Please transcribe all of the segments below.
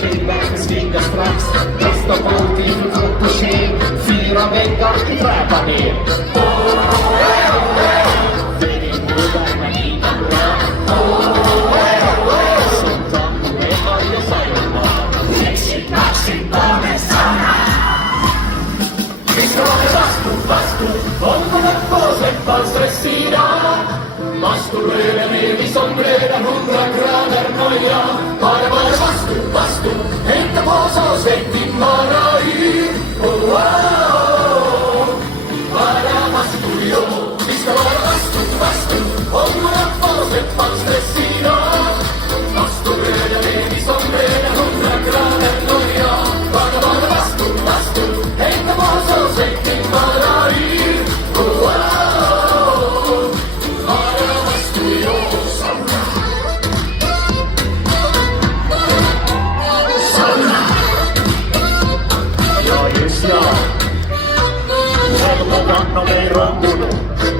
Tillväxt stiger strax. Nästa punkt i fotogen. 4 veckor i trappan. Masturera vi sombrera 100 grader noja. Bara vastu, hämta på så svettig bara yr. Oh, oh, bara vastu, jo. Vi ska vara vastu, om man har på sig fast sida. Masturera vi sombrera 100 grader noja. Bara vastu, hämta på så svettig bara yr. Oh, oh. No me rompunut,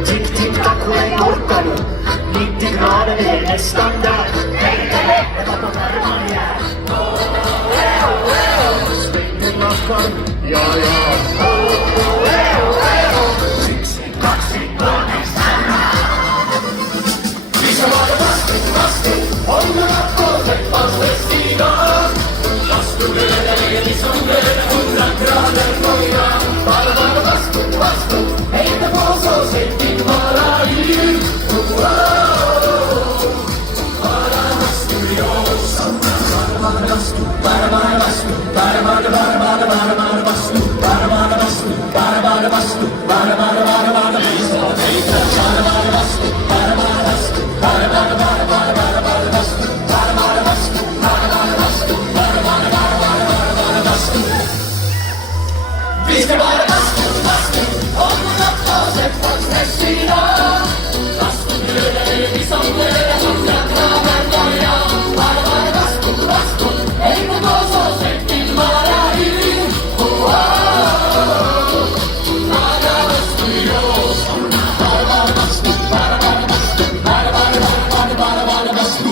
tic-tic-tacu ei nurkkanut, 90 grader ei nästan där. Perkele, epä varmaan jää. Spinnin nahkan, jaa. Siksi 2 Missä vaan vastu, ongelmat kolmet vastestinaan. Vastu lyödä, eli sombrera 100 grader nojaa. Bara vastu, heitä poso settin bara yr. Bara vastu, joo. Bara vastu, bara vastu, bara vastu, vi ska bara vastu, om man har på sig fast sida. Vastu glöder vi som glöder 100 grader noja. Bara vastu, hämta på så svettig bara yr. Oh, oh, bara vastu, jo. Bara vastu, bara vastu, bara vastu, bara vastu.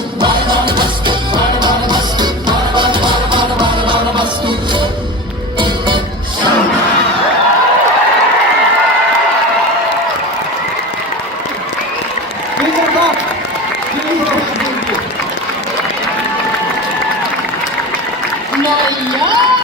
Nou ja!